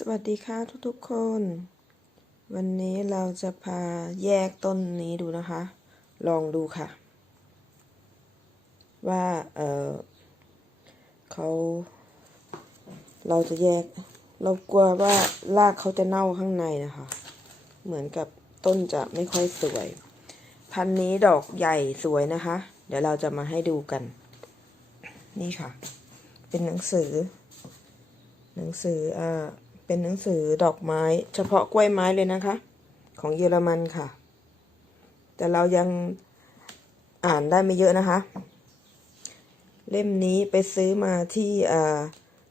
สวัสดีค่ะทุกๆคน วันนี้เราจะพาแยกต้นนี้ดูนะคะ ลองดูค่ะ ว่าเออเขาเราจะแยก เรากลัวว่ารากเขาจะเน่าข้างในนะคะ เหมือนกับต้นจะไม่ค่อยสวย พันนี้ดอกใหญ่สวยนะคะ เดี๋ยวเราจะมาให้ดูกัน นี่ค่ะ เป็นหนังสือหนังสืออ่า เป็นหนังสือดอกไม้ เฉพาะกล้วยไม้เลยนะคะ ของเยอรมันค่ะ แต่เรายังอ่านได้ไม่เยอะนะคะ เล่มนี้ไปซื้อมาที่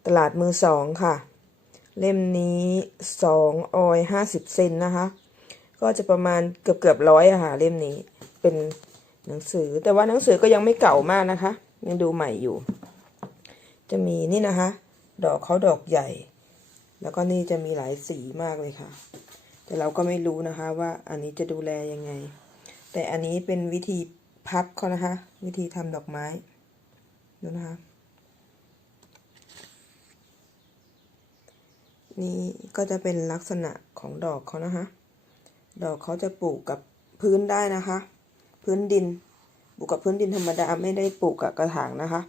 ตลาดมือสองค่ะ เล่มนี้สองออยห้าสิบเซนนะคะ ก็จะประมาณเกือบเกือบร้อยอะค่ะเล่มนี้เป็นหนังสือแต่ว่าหนังสือก็ยังไม่เก่ามากนะคะ ยังดูใหม่อยู่ จะมีนี่นะคะ ดอกเขาดอกใหญ่ แล้วก็นี่จะมีหลายสีมากเลยค่ะ แต่เราก็ไม่รู้นะคะว่าอันนี้จะดูแลยังไง แต่อันนี้เป็นวิธีพับเขานะคะ วิธีทำดอกไม้ดูนะคะ นี่ก็จะเป็นลักษณะของดอกเขานะคะ ดอกเขาจะปลูกกับพื้นได้นะคะ พื้นดินปลูกกับพื้นดินธรรมดาไม่ได้ปลูกกับกระถางนะคะ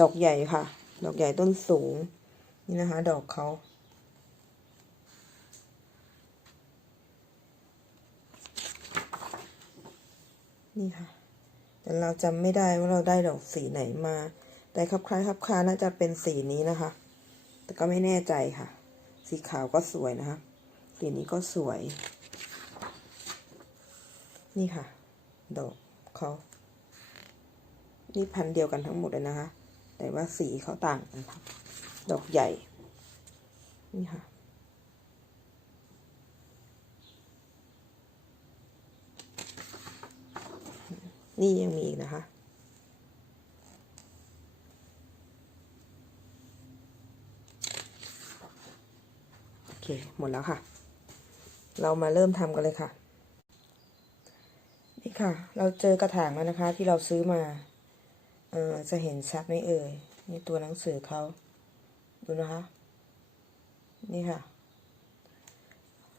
ดอกใหญ่ค่ะ ดอกใหญ่ต้นสูง นี่นะคะ ดอกเขา นี่ค่ะ แต่เราจำไม่ได้ว่าเราได้ดอกสีไหนมา แต่ครับคล้ายครับคาน่าจะเป็นสีนี้นะคะ แต่ก็ไม่แน่ใจค่ะ สีขาวก็สวยนะคะ สีนี้ก็สวย นี่ค่ะ ดอกเขานี่พันเดียวกันทั้งหมดเลยนะคะ แต่ว่าสีเขาต่างกันค่ะดอกใหญ่ นี่ค่ะ นี่ยังมีอีกนะคะ โอเค หมดแล้วค่ะ เรามาเริ่มทำกันเลยค่ะ นี่ค่ะ เราเจอกระถางแล้วนะคะ ที่เราซื้อมา เออจะเห็นชัดไหมเอ่ย นี่ตัวหนังสือเขา ดูนะคะ นี่ค่ะ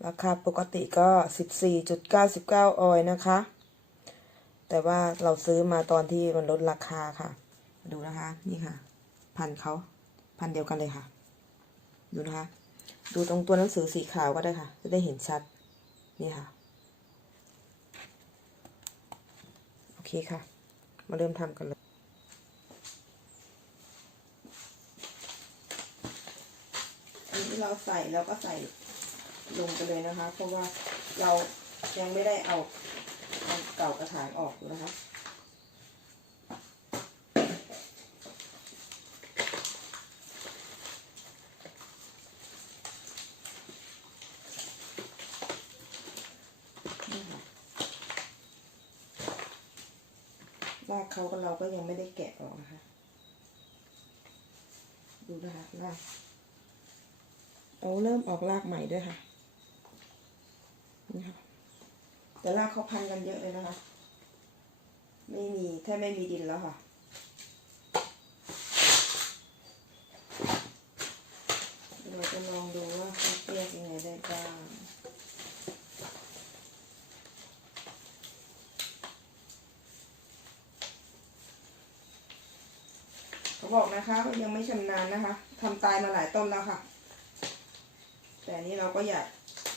ราคาปกติก็สิบสี่จุดเก้าสิบเก้าออยนะคะ แต่ว่าเราซื้อมาตอนที่มันลดราคาค่ะ ดูนะคะ นี่ค่ะ พันเขาพันเดียวกันเลยค่ะ ดูนะคะ ดูตรงตัวหนังสือสีขาวก็ได้ค่ะ จะได้เห็นชัด นี่ค่ะ โอเคค่ะ มาเริ่มทำกันเลยอันนี้เราใส่แล้วก็ใส่ลงไปเลยนะคะ เพราะว่าเรายังไม่ได้เอา ก่ากระถางออกอยู่นะคะรากเขากับเราก็ยังไม่ได้แกะออกนะคะ ดูนะคะรากเราเริ่มออกรากใหม่ด้วยค่ะนี่ค่ะ แต่รากเขาพันกันเยอะเลยนะคะ ไม่มีแทบไม่มีดินแล้วค่ะเราจะลองดูว่าเขาเปียกยังไงได้บ้างเขาบอกนะคะยังไม่ชำนาญนะคะทำตายมาหลายต้นแล้วค่ะ แต่นนี้เราก็อยาก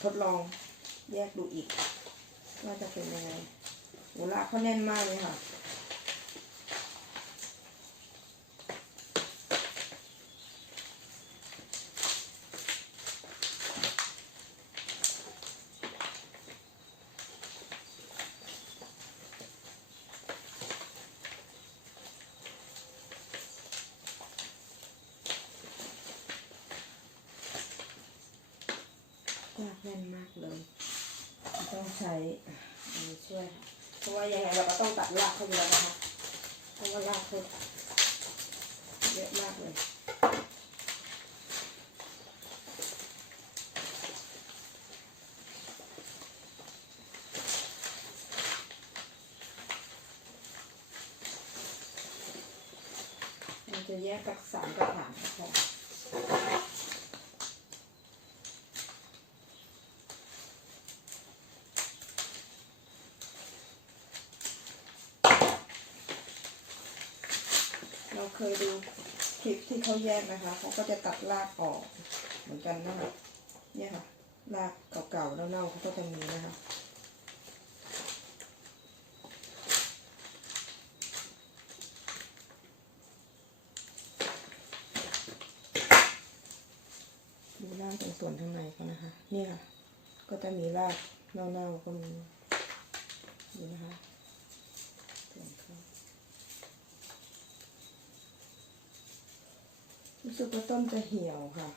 ทดลองแยกดูอีก ว่าจะเป็นยังไงโหราเขาแน่นมากเลยค่ะ แน่นมากเลย ใช้อันนี้ช่วยเพราะว่ายังไงเราก็ต้องตัดรากเขาอยู่แล้วนะคะเพราะว่ารากเขาเยอะมากเลยเราจะแยกกับสามกระถางพอ เคยดูคลิปที่เขาแยกนะคะเขาก็จะตัดรากออกเหมือนกันนะคะเนี่ยค่ะรากเก่าๆเน่าๆเขาก็จะมีนะคะดูรากตรงส่วนข้างในเขานะคะ นี่ค่ะ ก็จะมีรากเน่าๆก็มีดูนะคะส่วนเขา รู้สึกว่าต้นจะเหี่ยวค่ะ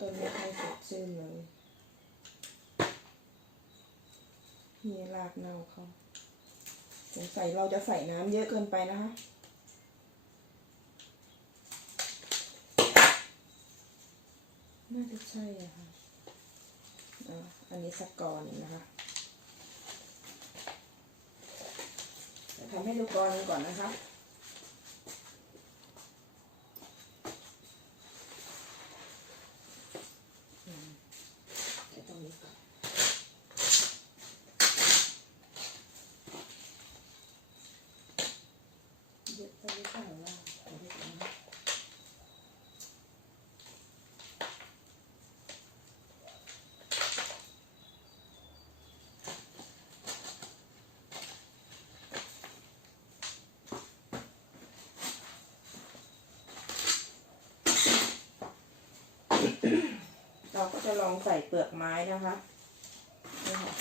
ต้นไม่ค่อยสดชื่นเลยนี่รากเน่าเขาสงสัยเราจะใส่น้ำเยอะเกินไปนะคะน่าจะใช่อะค่ะอันนี้สักกรหนึ่งนะคะทำให้ดูกรหนึ่งก่อนนะคะ อืมเดี๋ยวตรงนี้ก่อนเยอะไปหรือเปล่าล่ะขอดูก่อนนะ เราก็จะลองใส่เปลือกไม้นะคะนี่ค่ะ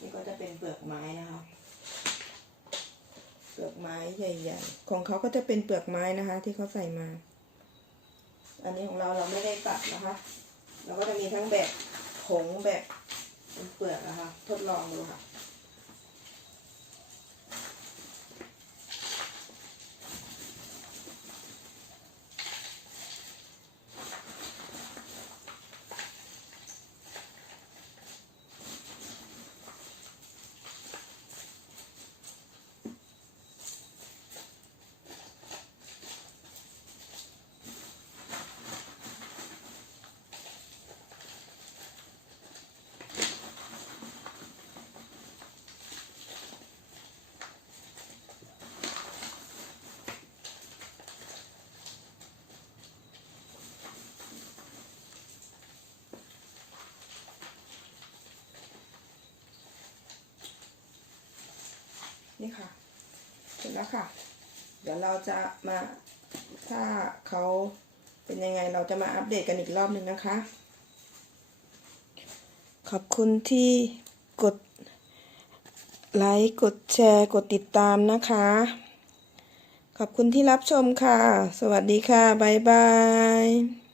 นี่ก็จะเป็นเปลือกไม้นะคะ เปลือกไม้ใหญ่ๆ ของเขาก็จะเป็นเปลือกไม้นะคะ ที่เขาใส่มา อันนี้ของเราเราไม่ได้ตัดนะคะ เราก็จะมีทั้งแบบผงแบบเป็นเปลือกนะคะ ทดลองดูค่ะ แล้วค่ะ เดี๋ยวเราจะมา ถ้าเขาเป็นยังไงเราจะมาอัปเดตกันอีกรอบหนึ่งนะคะ ขอบคุณที่กดไลค์กดแชร์ กดติดตามนะคะ ขอบคุณที่รับชมค่ะ สวัสดีค่ะ บ๊ายบาย